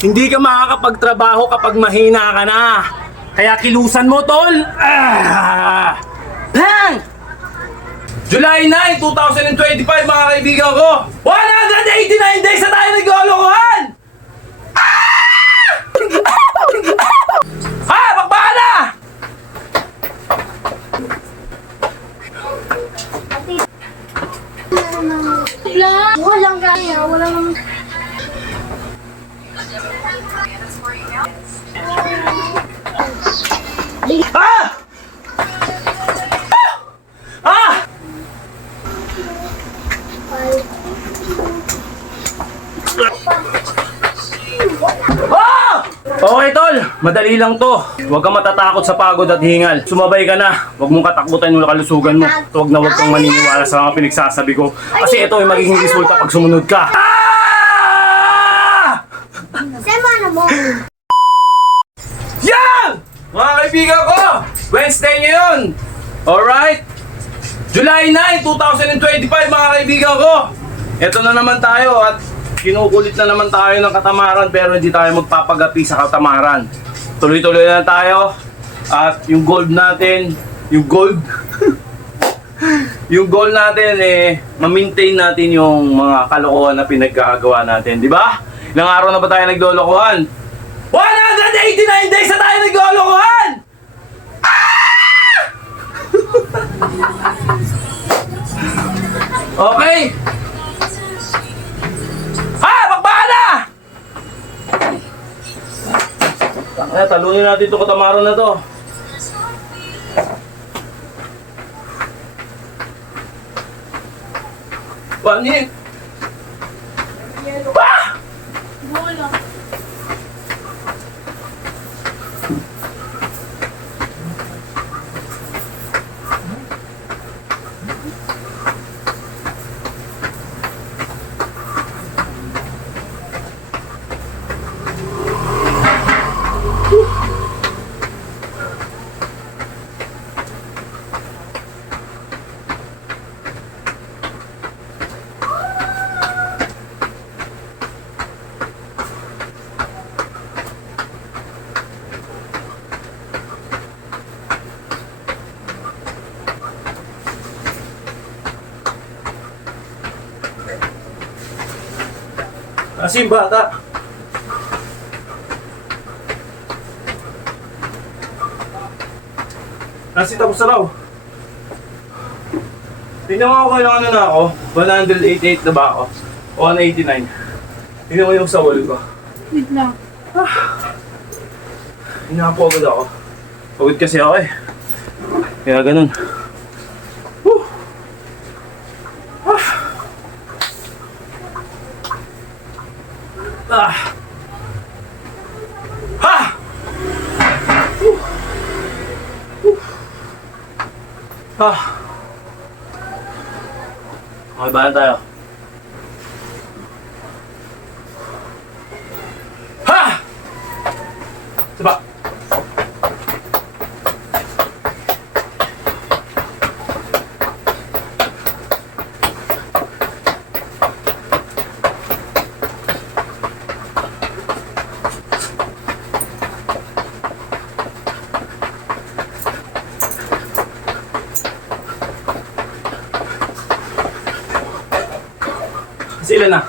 Hindi ka makakapagtrabaho kapag mahina ka na. Kaya kilusan mo, tol. Bang! July 9, 2025, mga kaibigan ko. 189 days na tayo naglolokohan! Ha! Magbaka na! Walang gaya, walang... Ah! Ah! Ah! Okay, tol. Madali lang to. Huwag kang matatakot sa pagod at hingal. Sumabay ka na. Huwag mong katakutan yung kalusugan mo. Huwag na huwag kang maniniwala sa mga pinagsasabi ko. Kasi ito ay magiging resulta pag sumunod ka. Ah! Semana mo! Yan! Mga kaibigan ko! Wednesday ngayon! Alright? July 9, 2025, mga kaibigan ko! Ito na naman tayo at kinukulit na naman tayo ng katamaran pero hindi tayo magpapagapi sa katamaran. Tuloy-tuloy na tayo at yung gold natin, yung gold yung goal natin ma-maintain natin yung mga kalokohan na pinagkakagawa natin, di ba? Ilang araw na ba tayo naglolokohan? 189 days na tayo naglolokohan! Ah! Okay. Ha! Magbaka na! Talunin natin itong katamaran na to. Panik! Ah! Bola. Kasi yung bata. Kasi tapos na raw. Tingnan mo ako yung ano na ako. 188 na ba ako? 189. Tingnan mo yung sa wall ko. Wait lang. Hinapagod ako. Pagod kasi ako eh. Kaya ganun. Woo! Ah! Ha! Ah! Okay, bahan tayo. Ha! Diba? Sila na.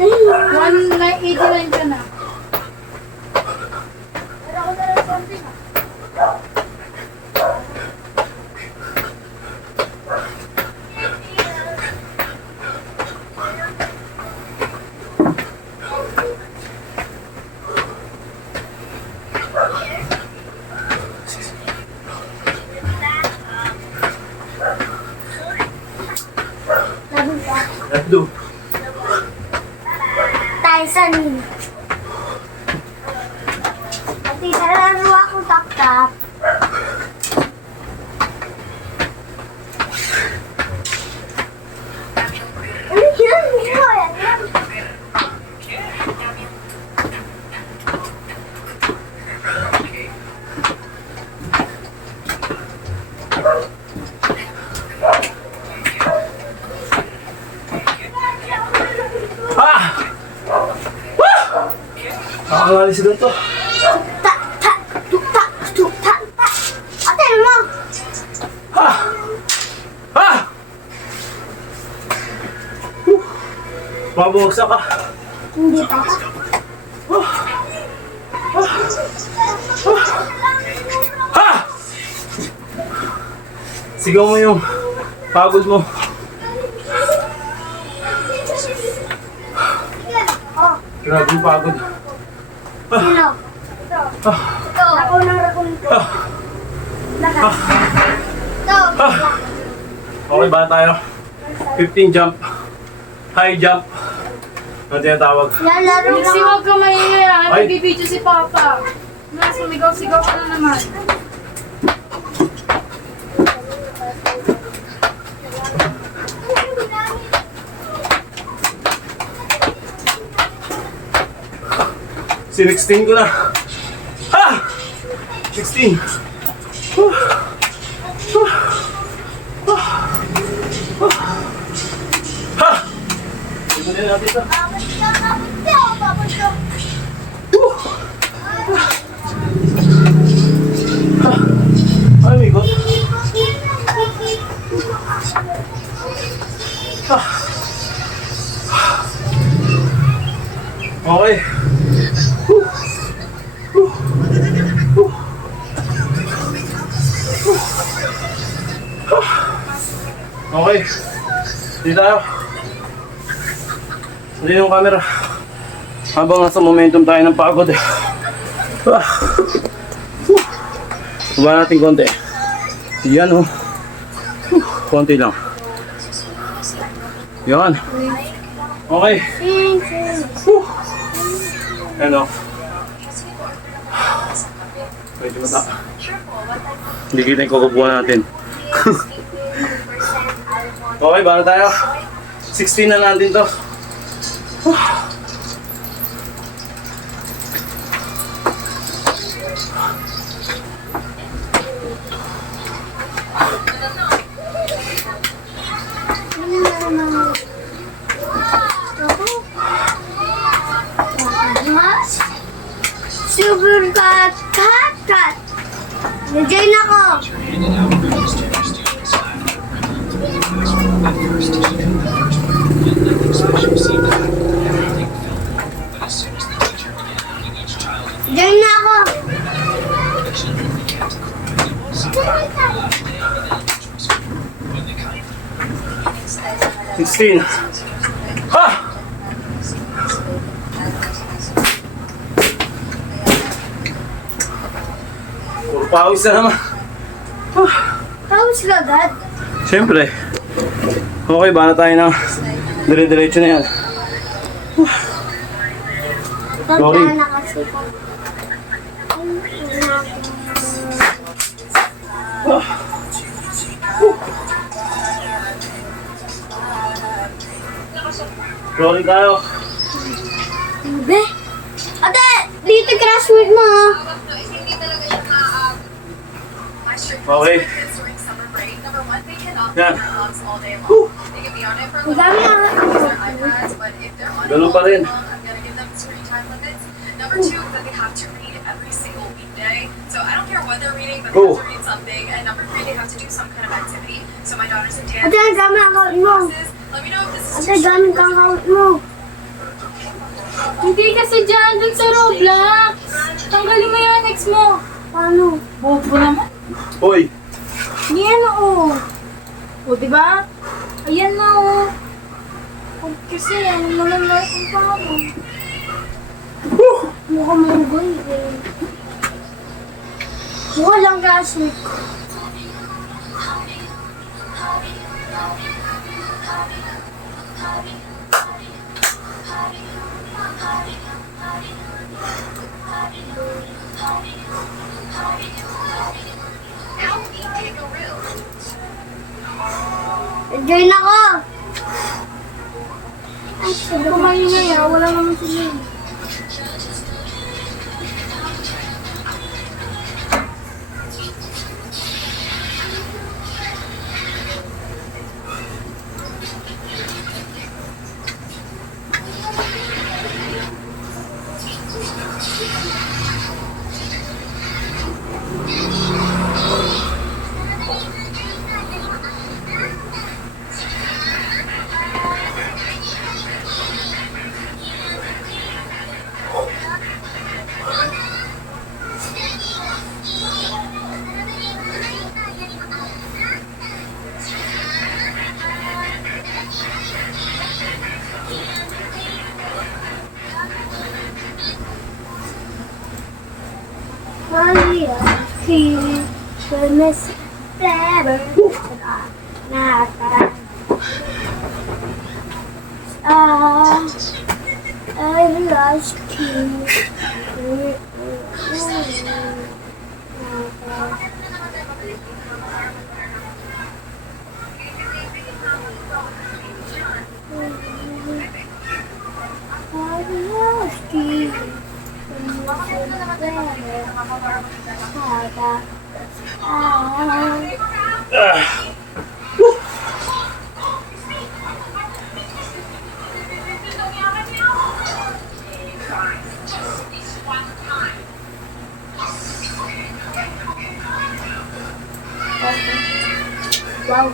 One 89 ka na. Pero ako na lang something. Nando. Tyson. Ati, sararo ako tap-tap. Ah! Nakakalali si Ganto. Ta, ta, tukta, tukta, ta. Ate mo! Ha! Ha! Mabuksa ka. Hindi pa. Ha! Sigaw mo yung pagod mo. Oh, Grabe yung pagod. sino? Ito. Ako nang rakunin ko. Lakas. Ito. Okay ba tayo? 15 jump. High jump. Ano tinatawag? Lalaro Kasi lang. huwag ka mahihiya. Ay. Nagbibidyo si Papa. Sumigaw-sigaw ka na naman. Sinixteen ko na. Ha! 16. Ha! Ito din natin ito. Ay, may god. Okay. Okay. Dito tayo. Hindi yung camera. Habang nasa momentum tayo ng pagod eh. Baba natin konti. Yan oh. Konti lang. Yan. Okay. Ano? Medyo mata. Hindi kita yung kukubuhan natin. Okay, bago tayo. 16 na natin to. Super cut, cut, cut. Nandiyan ako. Nandiyan na ako. 16. Ha! Puro pawis na naman. Tapos ka agad. Siyempre. Okay, bana tayo ng dire-diretso na yan. Sorry. Pagka na kasi ko. Sorry tayo. Be? Ate, dito classmate mo. Oh. Okay. Yan. Ang dami na. Ganun pa rin. Number two, that they have to read every single weekday. So I don't care what they're reading, but they Cool. have to read something. And number three, they have to do some kind of activity. So my daughter's in dance Ate, ang dami na account mo. classes. Let me know if this is Ate, dami kang account mo. Hindi kasi dyan, dun sa Roblox. Tanggalin mo yan, ex mo. Paano? Bobo naman. Hoy. Yan oh. O, diba? Ayan na oh. O, kasi ano naman na kung paano. Mukha mong goy eh. Mukha lang classmate ko. Join ako! Kumain na yan, wala naman sila. tea. Goodness, flavor. I lost tea. Wow.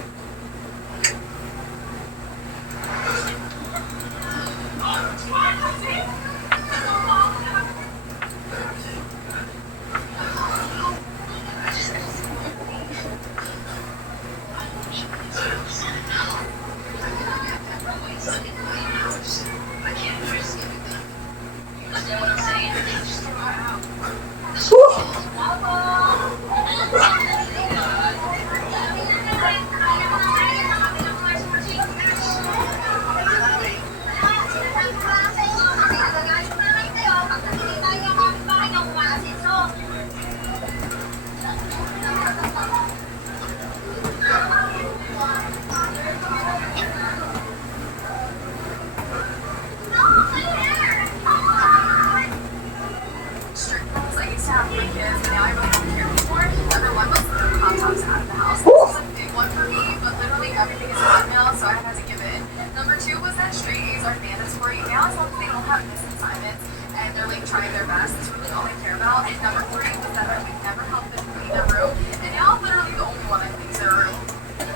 Strict rules I used to have for my kids, and now I really don't care anymore. Number one was no hot dogs out of the house. This was a big one for me, but literally everything is hot now, so I had to give in. Number two was that straight A's are mandatory. Now as long as they don't have missed assignments and they're like trying their best, that's really all I care about. And number three was that I would never help them clean their room, and now literally the only one I cleans their room.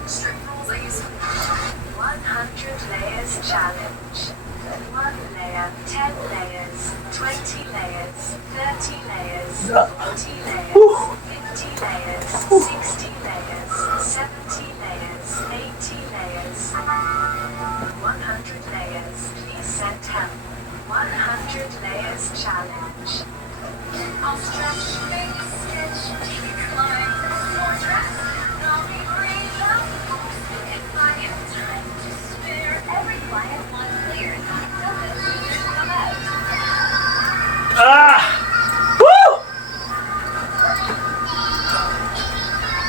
Strict rules I used to 100 layers challenge. 1 layer, 10 layers, 20 layers, 30 layers, 40 layers, 50 layers, 60 layers, 70 layers, 80 layers. 100 layers, please send help. 100 layers challenge. I'll stretch, make a sketch, climb, or dress. I'll be brave, if I have time to spare. Every client wants clear. Ah! Woo!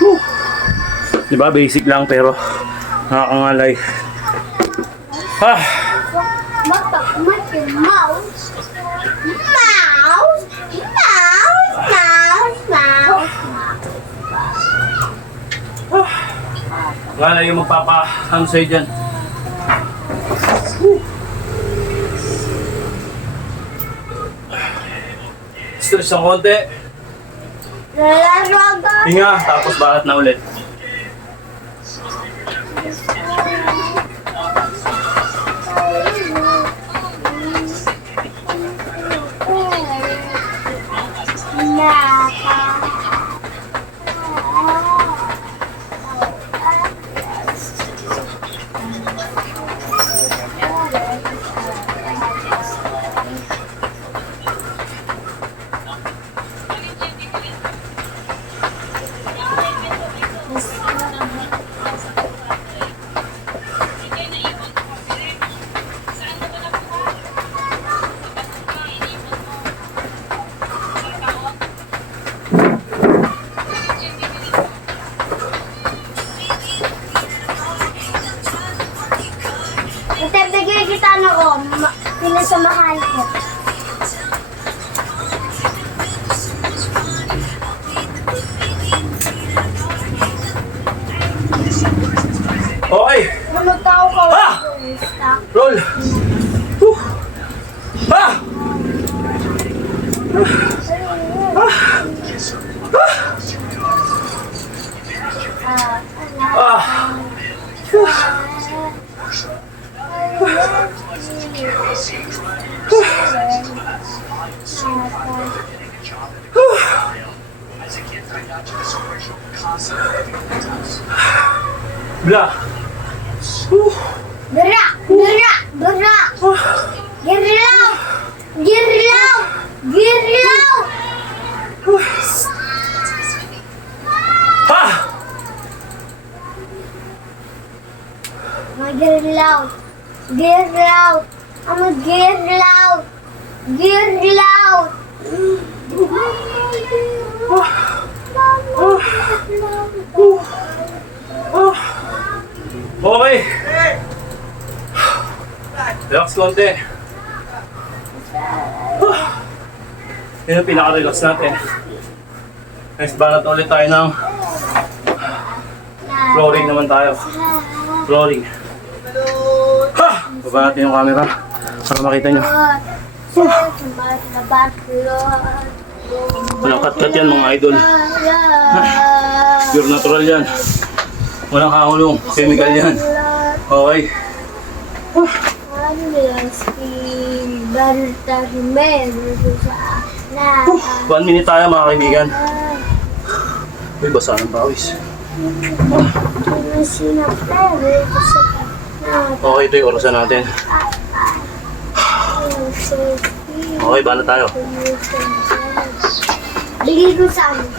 Woo! Diba, basic lang pero nakakangalay. Ah! What the mouse? Mouse? Mouse? Mouse? Mouse? Wala na yung magpapa-ano sa'yo dyan. Stress ng konti. Hinga, tapos balat na ulit. Bigay kita ano ko, pinasamahan ko. Okay, Ano tao ka? Ah! roll! Whew. Ah! Ah! Blah! Gerak! Gerak! Gerak! Gerlaw! Gerlaw! Gerlaw! Ha! I'm gonna get loud. Get loud. I'm gonna get loud. Get loud. Okay. Relax konti. Yan ang pinaka-relax natin. Next, banat ulit tayo ng flooring naman tayo. Flooring. Ha! Baba natin yung camera para makita nyo. Walang cut-cut yan mga idol. Pure natural yan. Walang hahulong. Chemical yan. Okay. 1 minute tayo mga kaibigan. Uy, basa ng pawis. Okay, ito yung orasan natin. Okay, ba na tayo? Bigay ko sa amin.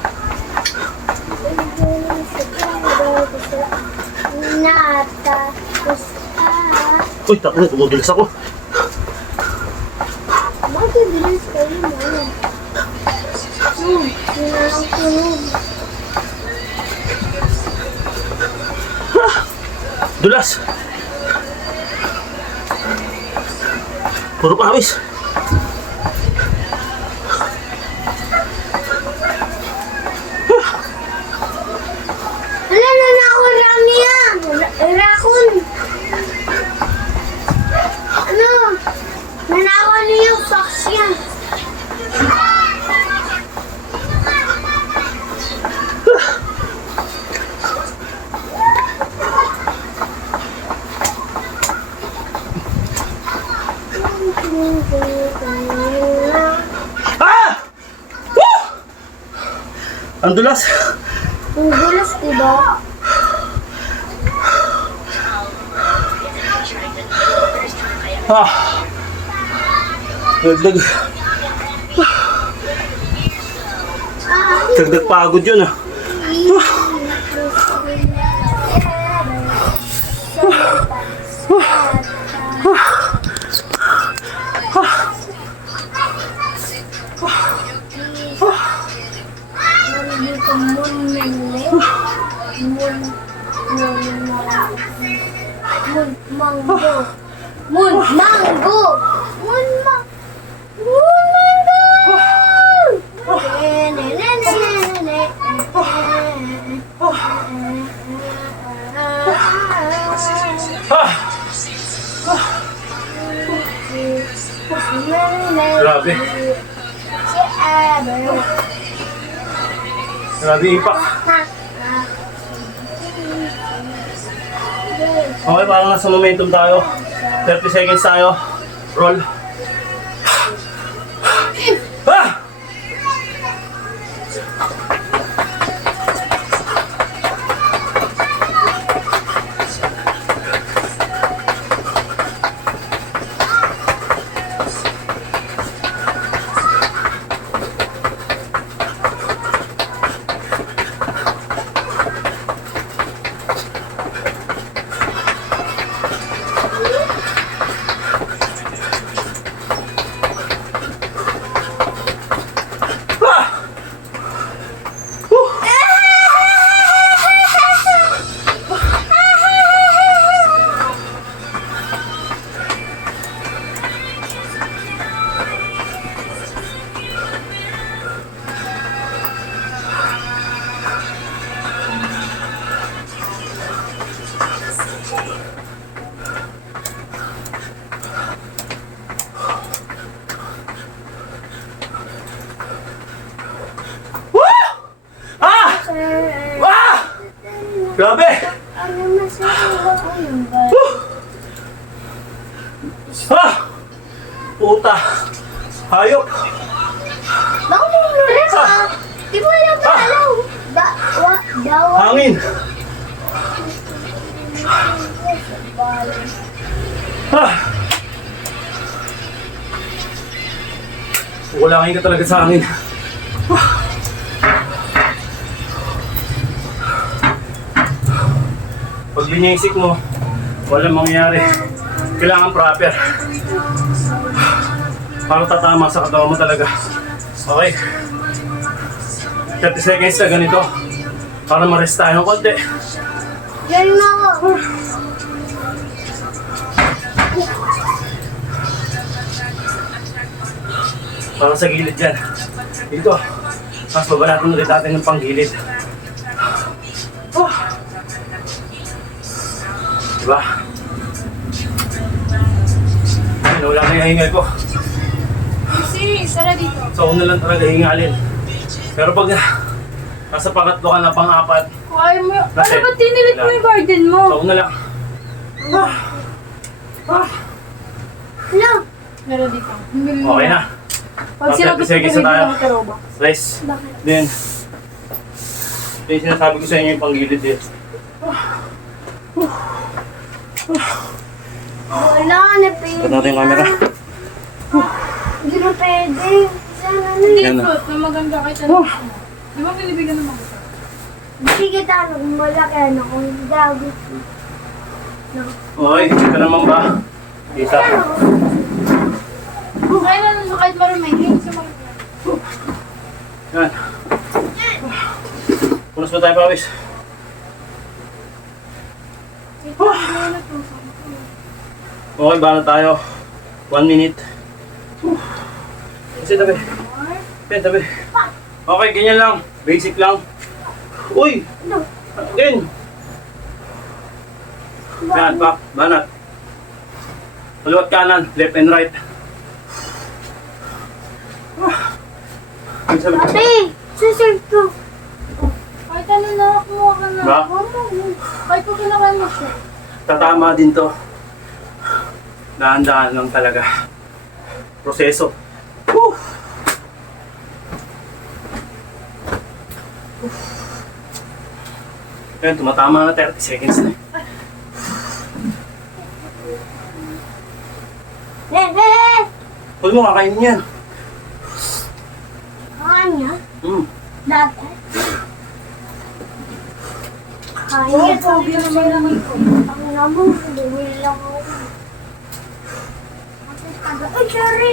Uy, takot, tumudulas ako. Bakit bilis kayo mo? Sinakulog. Dulas! Puro pawis. Hala, nanakon rami yan! Rakun! Ano? Nanakon niyo yung fox yan. Ah! Woo! Ang dulas. Ang gulas, diba? Ah! Dagdag. Dagdag pagod yun ah. Mango. Moon mango. Moon Grabe. Grabe impact. Okay, parang nasa momentum tayo. 30 seconds tayo. Roll. Ah! Grabe! Ano masarap ang ba? Ah! Puta! Hayop! Baka mo muna ka. Di mo alam na alaw. Daw. Hangin! Ah! Walangin ka talaga sa hangin. Pag binisik mo, walang mangyayari. Kailangan proper. Para tatama sa katawan mo talaga. Okay. 30 seconds na ganito. Para ma-rest tayo ng konti. Galing na ako. Para sa gilid yan. Dito. Mas babalatin ulit natin ng panggilid. Diba? Ayun, wala na yung hingal ko. Kasi, sara dito. Sa una lang talaga hingalin. Pero pag nasa pangatlo ka na pang-apat, Kung ayaw mo, ano Kasi, ba tinilit mo yung garden mo? sa una lang. Hello. Meron dito. Okay na. Pag Okay, sinagot sige, ko, isa tayo. bibigyan ko pero ba? Rest. Bakit? Then, yung sinasabi ko sa inyo yung panggilid din. Wala na pwede. Pagod natin yung camera. Hindi na pwede. Sana na. Hindi, Yan na. fruit na maganda kahit ano. Di ba binibigyan ng mga Hindi kita ano kung malaki ano kung dago. Okay, ito naman ba? Isa. Kaya na nung kahit marumay, hindi sa mga Yan. Punas mo tayo, pawis. Okay, bala tayo. 1 minute. Kasi tabi. Tabi. Okay, ganyan lang. Basic lang. Uy! Again! Yan, back. Banat. Kaliwat kanan, left and right. Sabi ko. Ate, susunod ko. kahit ano na, kumuha ka na. Ba? Kahit kung kinakain mo siya. Tatama din to. Dahan-dahan lang talaga. Proseso. Woo! Ayan, tumatama na 30 seconds na. Huwag mo kakainin yan. Kanya? Dati? Oo, Kanya? pogi naman naman ko. Ang naman, bumili lang ako. Ay, sorry!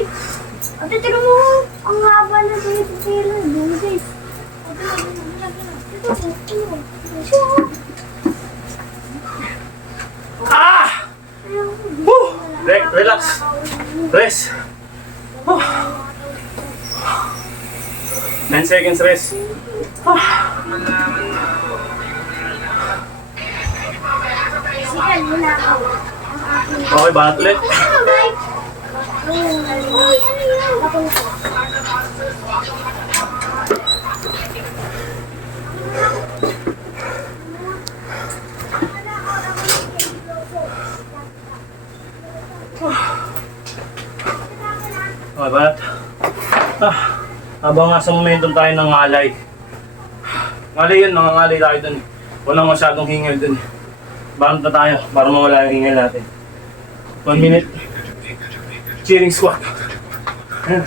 Ate, tignan mo! Ang haba na sila. Bumigay. Ah! Woo! Relax. Rest. 10 seconds rest. Sige, muna ako. Okay, banat ulit. Uy, ano yan? Ako na po. Okay, banat. Habang nasa momentum tayo ng ngalay. Ngalay yun, nangangalay tayo dun. Walang masyadong hingal dun. Banat na tayo para mawala yung hingal natin. 1 minute. Cheering squat. Ayan.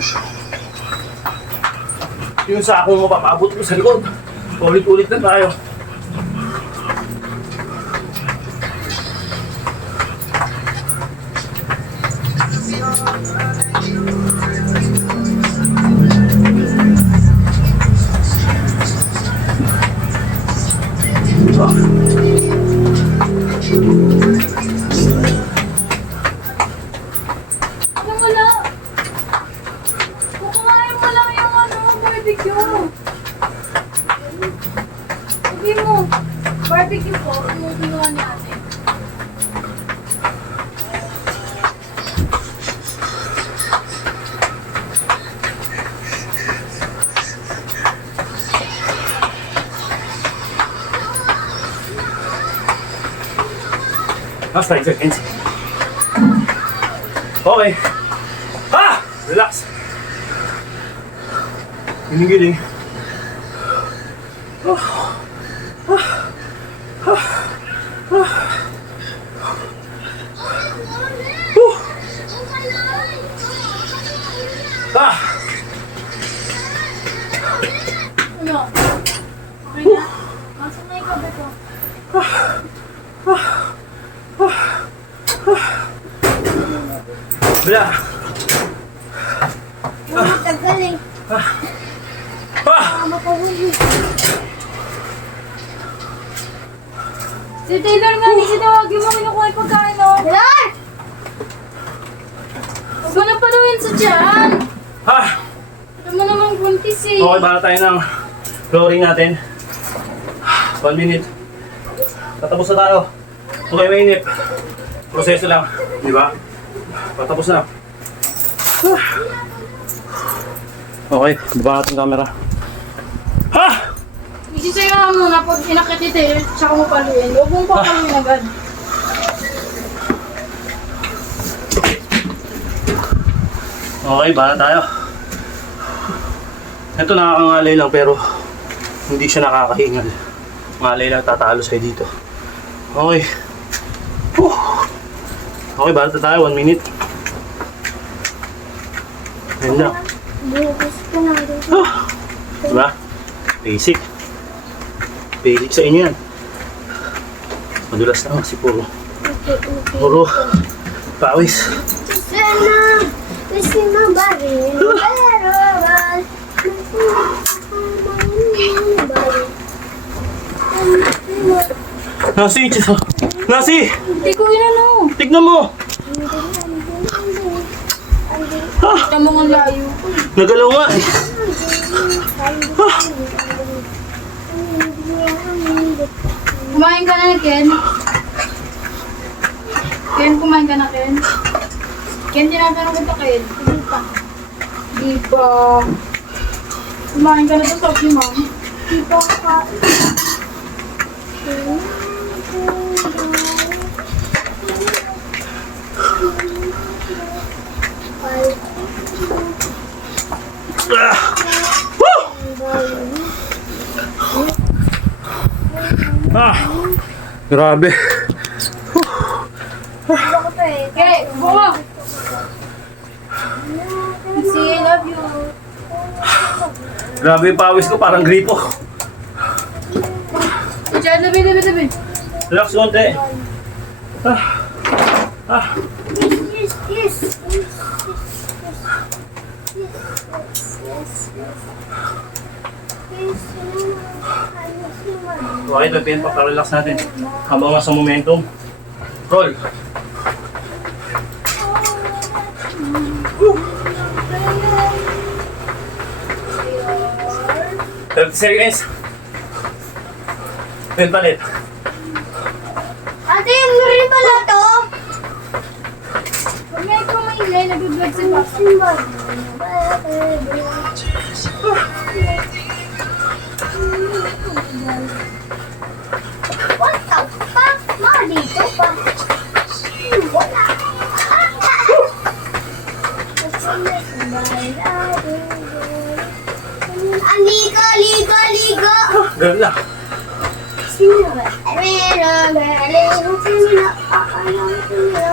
Yung sakong mapapabot ko sa likod. Ulit-ulit na tayo. Ano wala? Kukuhain mo lang yung ano, barbecue. Sabi mo, barbecue po, ano ginawa ni ate? Last 5 seconds. Okay. Ah! Relax. Giling-giling. Ah! Ano? Okay na? Masa na ikaw ba ito? Wala. Matagal eh. Matagal eh. Si Taylor nga, hindi tawagin mo kinukuha yung pagkain, no? Taylor! Huwag mo na paluin sa tiyan. Ano mo namang buntis eh. Okay, para tayo ng flooring natin. 1 minute. Tatapos na tayo. Okay, mainit. Proseso lang. Di ba? Patapos na. Okay, baba natin camera. Isisaya ka muna pag inakit ni Taylor, tsaka mo paluin. Huwag mong papaluin agad. Okay, bala tayo. Ito nakakangalay lang pero hindi siya nakakahingal. Ngalay lang tatalo sa'yo dito. Okay. Okay, bala tayo. 1 minute. Ayun lang. Bukas ko na rin. Diba? Basic. Basic sa inyo yan. Madulas na kasi puro pawis. Sana, kasi mabarin. Nasi! Nasi! Hindi ko inano. Tignan mo! Tignan mo ang layo. Nagalaw nga eh. Kumain ka na, Ken? Ken, kumain ka na, Ken? Ken, tinatanong kita, Ken. Hindi pa. Hindi pa. Kumain ka na sa soft ni Mom. Di ba ka? Grabe. Okay, bumo! See, I love you. Grabe yung pawis ko, parang gripo. Diyan, tabi. Relax konti. Yes. Okay, ito yung paparelax natin. Habang nasa momentum. Roll. Woo! 30 seconds. Then palit. Ate, ano rin pala to? Huwag na ikaw maingay, nag-vlog si Papa. What the fuck? Mga dito pa. Wala. Ligo. Ganun lang. Sino ba? Meron galing sino? Akalang sino?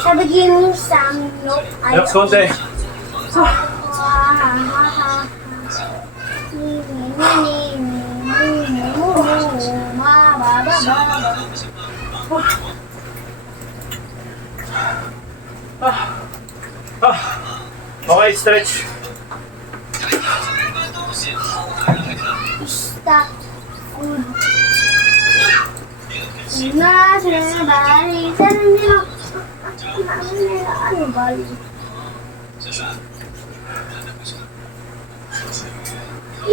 Sabi mo sa amin, no? Relax konti. Okay, stretch. Stop. Nasa bali, sa nila. Ano bali?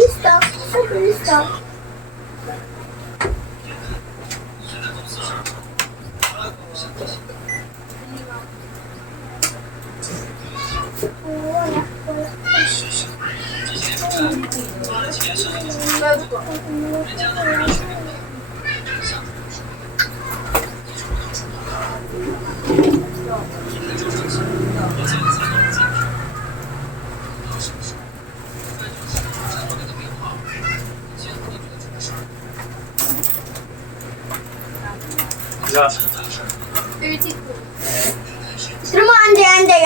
Stop. Stop. Wala. 32. Pero mo, anday. Hindi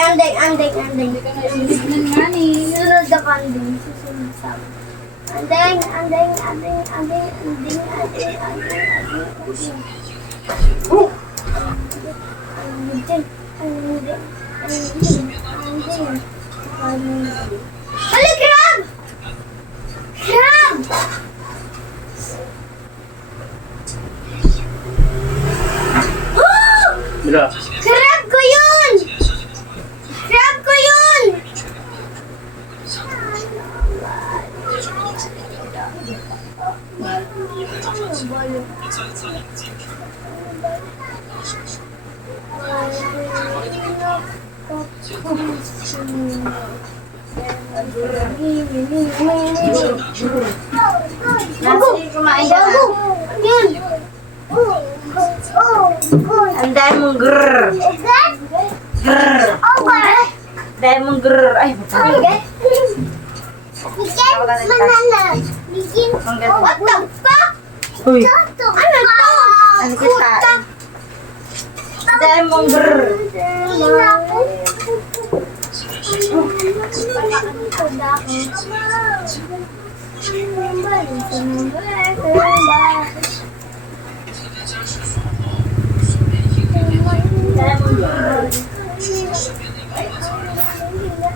ka na ilignan nga ni. Susunod na kanding. Susunod sa anday. Hala, crab! Crab! Oh! Wala. Crab ko yun! Crab ko yun! Kumain ka na. Yun! Ang dahil mong grrrr. Grrrr. Okay. Dahil mong grrrr. Ay, Okay. Bigyan banana. Bigyan. What the fuck? Uy. Ano to? Ano kita? Dahil mong grrrr.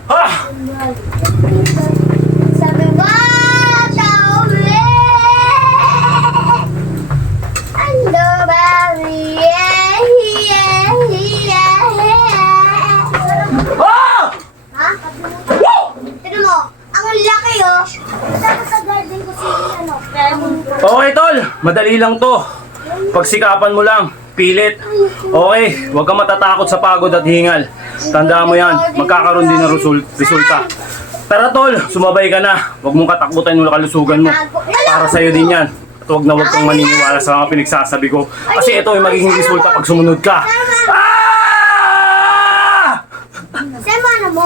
Ha! Sabi ba, tao ando ba, Ah! Ha? Tignan mo, ang laki oh. Tapos sa garden ko si ano. Okay, tol. Madali lang to. Pagsikapan mo lang. Pilit. Okay, huwag kang matatakot sa pagod at hingal. Tandaan mo yan, magkakaroon din ng resulta. Tara, tol, sumabay ka na. Huwag mong katakutan yung kalusugan mo. Para sa'yo din yan. At huwag na huwag kang maniniwala sa mga pinagsasabi ko. Kasi ito yung magiging resulta pag sumunod ka. Ah! Sama na mo.